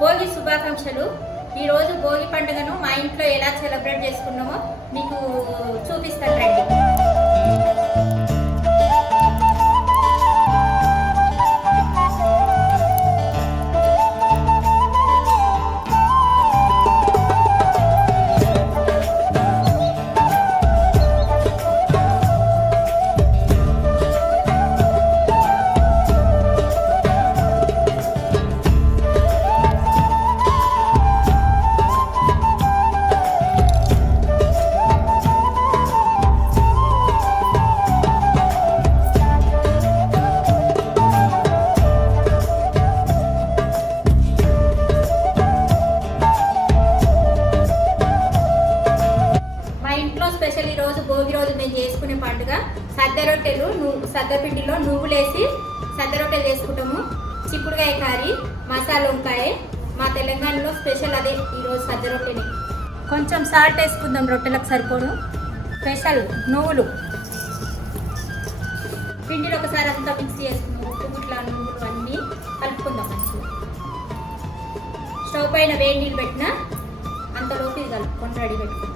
భోగి శుభాకాంక్షలు. ఈరోజు భోగి పండుగను మా ఇంట్లో ఎలా సెలబ్రేట్ చేసుకున్నామో మీకు చూపిస్తాను రండి. స్పెషల్ ఈరోజు భోగి రోజు మేము చేసుకునే పండుగ సద్ద రొట్టెలు. సద్ద పిండిలో నువ్వులేసి సద్ద రొట్టెలు చేసుకుంటాము. చిక్కుడుకాయ కర్రీ, మసాలా వంకాయ. మా తెలంగాణలో స్పెషల్ అదే ఈరోజు సద్ద రొట్టెని. కొంచెం సాల్ట్ వేసుకుందాం రొట్టెలకు సరిపోను. స్పెషల్ నువ్వులు పిండిలో ఒకసారి అంతా మిక్స్ చేసుకుందాం. ఉప్పు గుట్ల నువ్వులు అన్నీ కలుపుకుందాం మంచిగా. స్టవ్ పైన వేడి నీళ్ళు పెట్టినా అంతలోకి ఇది కలుపుకొని రెడీ పెట్టుకుందాం.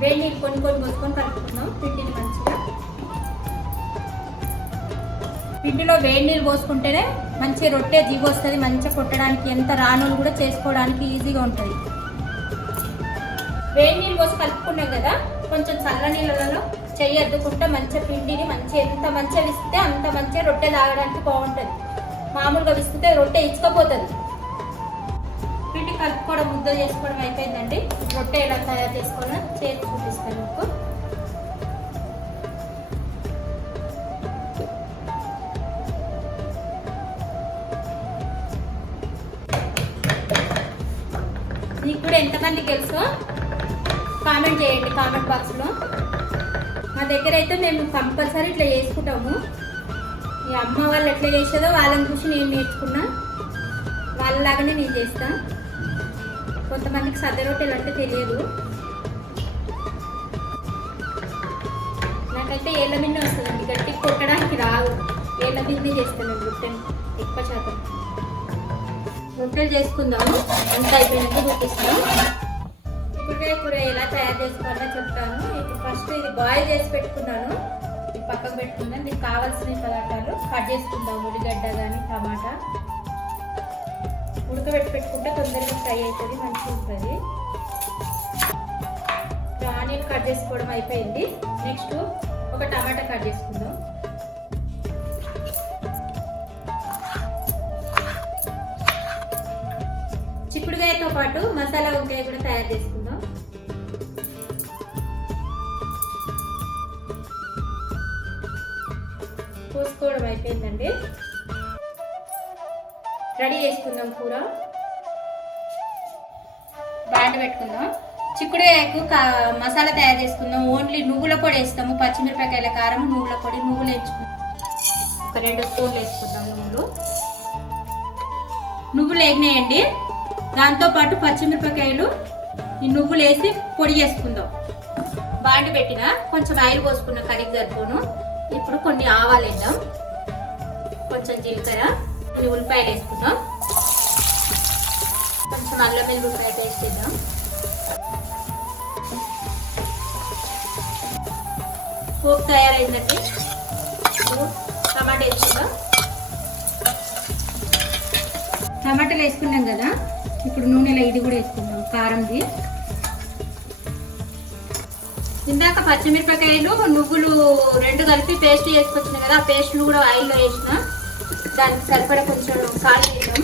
వేడి నీళ్ళు కొన్ని పోసుకొని కలుపుకుందాం పిండిని మంచిగా. పిండిలో వేడి నీళ్ళు పోసుకుంటేనే మంచిగా రొట్టె దిగి వస్తుంది. మంచిగా కొట్టడానికి ఎంత రానులు కూడా చేసుకోవడానికి ఈజీగా ఉంటుంది. వేడి నీళ్ళు పోసి కలుపుకున్నాం కదా, కొంచెం చల్ల నీళ్ళలో చెయ్యి అద్దుకుంటే మంచిగా పిండిని మంచిగా ఎంత మంచిగా విసితే అంత మంచిగా రొట్టె తాగడానికి బాగుంటుంది. మామూలుగా విసితే రొట్టె ఇచ్చుకపోతుంది. పిండి కలుపుకోవడం ముద్ద చేసుకోవడం అయిపోయిందండి. రొట్టె ఎలా తయారు చేసుకోవాలో చేసి చూపిస్తాను మీకు. మీకు కూడా ఎంతమందికి తెలుసో కామెంట్ చేయండి కామెంట్ బాక్స్లో. మా దగ్గర అయితే మేము కంపల్సరీ ఇట్లా చేసుకుంటాము. ఈ అమ్మ వాళ్ళు ఎట్లా చేసేదో వాళ్ళని చూసి నేను నేర్చుకున్నా. వాళ్ళలాగానే నేను చేస్తాను. కొంతమందికి సద్ద రొట్టెలు అంటే తెలియదు. నాకైతే ఏళ్ళ మిన్నే వస్తుందండి, గట్టి కొట్టడానికి రాదు. ఏళ్ళ మిన్నే చేస్తాను రొట్టెని ఎక్కువ శాతం. రొట్టెలు చేసుకుందాము. అంత అయిపోయినాక చూపిస్తాను. ఇప్పుడే కూర ఎలా తయారు చేసుకోవాలో చెప్తాను. ఇప్పుడు ఫస్ట్ ఇది బాయిల్ చేసి పెట్టుకున్నాను, ఇది పక్కకు పెట్టుకున్నాను. దీనికి కావాల్సిన పదార్థాలు కట్ చేసుకుందాం. ఉల్లిగడ్డ కానీ టమాటా ఉడకబెట్టి పెట్టుకుంటే తొందరగా ఫ్రై అవుతుంది, మంచిగా ఉంటుంది. ఆనియన్ కట్ చేసుకోవడం అయిపోయింది. నెక్స్ట్ ఒక టమాటా కట్ చేసుకుందాం. చిక్కుడుకాయతో పాటు మసాలా వంకాయ కూడా తయారు చేసుకుందాం. కోసుకోవడం అయిపోయిందండి. రెడీ చేసుకుందాం కూర. బాండ పెట్టుకుందాం. చిక్కుడుకాయకు మసాలా తయారు చేసుకుందాం. ఓన్లీ నువ్వుల పొడి వేస్తాము. పచ్చిమిరపకాయల కారం, నువ్వుల పొడి, నువ్వులు వేసుకుందాం. ఒక 2 స్పూన్లు వేసుకుందాం. నువ్వులు వేగినాయండి. దాంతోపాటు పచ్చిమిరపకాయలు ఈ నువ్వులు వేసి పొడి చేసుకుందాం. బాండ పెట్టిన కొంచెం ఆయిల్ పోసుకున్న కర్రీకి సరిపోను. ఇప్పుడు కొన్ని ఆవాలు వేద్దాం, కొంచెం జీలకర్ర, ఉల్లిపాయలు వేసుకుందాం. కొంచెం అల్లం వెల్లుల్లిపాయ పేస్ట్ వేద్దాం. పోపు తయారైందండి. టమాటా వేసుకుందాం. టమాటాలు వేసుకున్నాం కదా, ఇప్పుడు నూనెలో ఇది కూడా వేసుకుందాం. కారంది. ఇందాక పచ్చిమిరపకాయలు నువ్వులు 2 కలిపి పేస్ట్ చేసుకొచ్చినాయి కదా, ఆ పేస్ట్లు కూడా ఆయిల్లో వేసిన. దానికి సరిపడా కొంచెం సాల్ట్ వేద్దాం.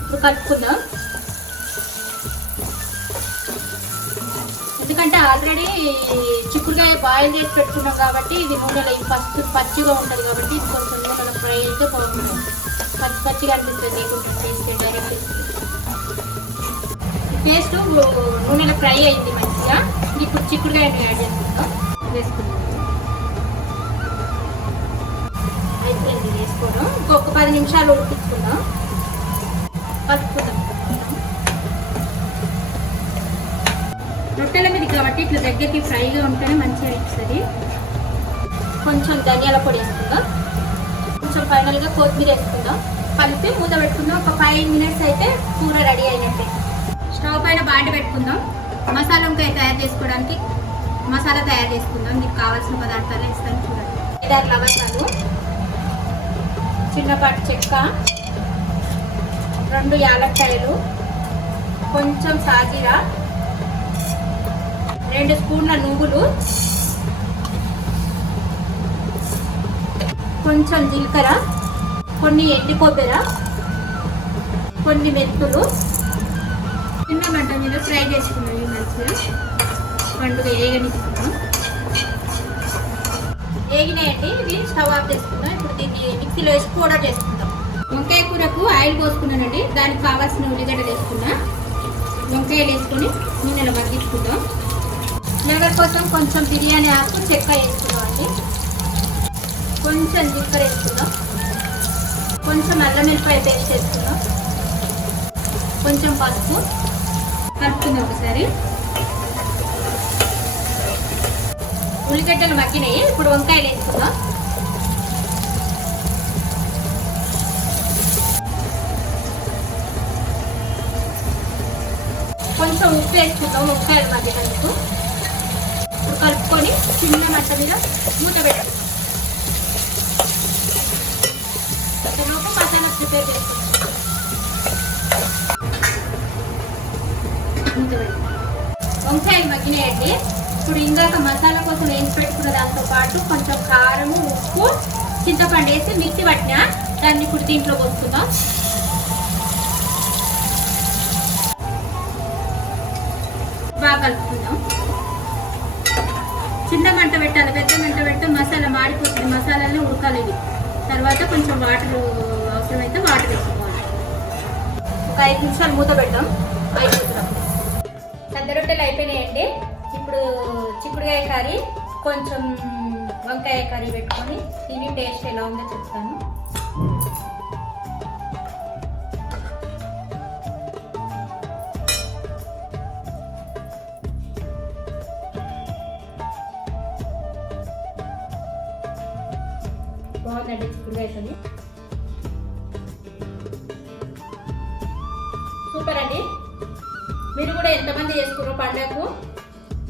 ఇప్పుడు కలుపుకుందాం. ఎందుకంటే ఆల్రెడీ చిక్కుడుకాయ బాయిల్ చేసి పెట్టుకున్నాం కాబట్టి ఇది నూనెలో ఫస్ట్ పచ్చిగా ఉంటుంది కాబట్టి ఇది కొంచెం నూనెలో ఫ్రై అయితే బాగుంటుంది. పచ్చిగా అనిపిస్తుంది టేస్ట్ డైరెక్ట్. పేస్ట్ నూనెలో ఫ్రై అయింది మంచిగా. ఇప్పుడు చిక్కుడుకాయని యాడ్ చేసుకుందాం. వేసుకుందాం. అయిపోయింది వేసుకోవడం. ఇంకొక 10 నిమిషాలు ఉడికించుకుందాం. కలుపుకుందాం. రొట్టెల మీద కాబట్టి ఇట్లా దగ్గరికి ఫ్రైగా ఉంటేనే మంచిగా అనిపిస్తుంది. కొంచెం ధనియాల పొడి వేసుకుందాం. కొంచెం ఫైనల్గా కొత్తిమీర వేసుకుందాం. కలిపి మూత పెట్టుకుందాం. ఒక 5 మినిట్స్ అయితే కూర రెడీ అయినట్టే. స్టవ్ పైన బాండి పెట్టుకుందాం. మసాలా వంకాయ తయారు చేసుకోవడానికి మసాలా తయారు చేసుకుందాం. మీకు కావాల్సిన పదార్థాలు ఇస్తాను చూడండి. 5-6 లవంగాలు, చిన్నపాటి చెక్క, 2 యాలక్కాయలు, కొంచెం సాజీరా, 2 స్పూన్ల నువ్వులు, కొంచెం జీలకర్ర, కొన్ని ఎండు కొబ్బరి, కొన్ని మెంతులు చిన్న మంట మీద ఫ్రై చేసుకున్నాం. మంచిగా పండుగ ఏగనిస్తున్నాం. ఏగినాయండి. ఇవి స్టవ్ ఆఫ్ చేసుకుందాం. ఇప్పుడు దీన్ని మిక్సీలో వేసి పౌడర్ చేసుకుందాం. వంకాయ కూరకు ఆయిల్ పోసుకున్నానండి. దానికి కావాల్సిన ఉల్లిగడ్డలు వేసుకున్నా. వంకాయలు వేసుకొని నూనెలో మగ్గించుకుందాం. ఫ్లేవర్ కోసం కొంచెం బిర్యానీ ఆకు చెక్క వేసుకున్నాం అండి. కొంచెం జీలకర్ర వేసుకుందాం. కొంచెం అల్లం వెల్లిపాయ పేస్ట్ వేసుకుందాం. కొంచెం పసుపు కలుపుకుందాం ఒకసారి. ఉల్లిగడ్డలు మగ్గినాయి. ఇప్పుడు వంకాయలు వేసుకుందాం. కొంచెం ఉప్పు వేసుకుందాం వంకాయలు మగ్గినందుకు. ఇప్పుడు కలుపుకొని చిన్న మంట మీద మూత పెట్టాలి. మసాలా ప్రిపేర్ చేసుకుందాం. వంకాయలు మగ్గినాయండి. ఇప్పుడు ఇందాక మసాలా కోసం వేసి పెట్టుకున్న దాంతో పాటు కొంచెం కారము, ఉప్పు, చింతపండు వేసి మిక్సీ పట్టిన దాన్ని ఇప్పుడు దీంట్లో పోసుకుందాం. బాగా కలుపుకుందాం. చిన్న మంట పెట్టాలి, పెద్ద మంట పెడితే మసాలా మాడిపోతుంది. మసాలాలో ఉడకాలి. ఇవి తర్వాత కొంచెం వాటర్ అవసరమైతే వాటర్ వేసుకోవాలి. ఒక 5 నిమిషాలు మూత పెడదాం. అయిపోతున్నాం. సద్ద రొట్టెలు అయిపోయినాయండి. ఇప్పుడు చిక్కుడుకాయ కర్రీ, కొంచెం వంకాయ కర్రీ పెట్టుకొని తిని టేస్ట్ ఎలా ఉందో చెప్తాను. బాగుందండి చిక్కుడుకాయ కర్రీ. సూపర్ అండి. మీరు కూడా ఎంతమంది చేసుకున్నారో పండుగకు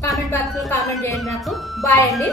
కామెంట్ బాక్స్లో కామెంట్ చేయండి నాకు. బాయ్ అండి.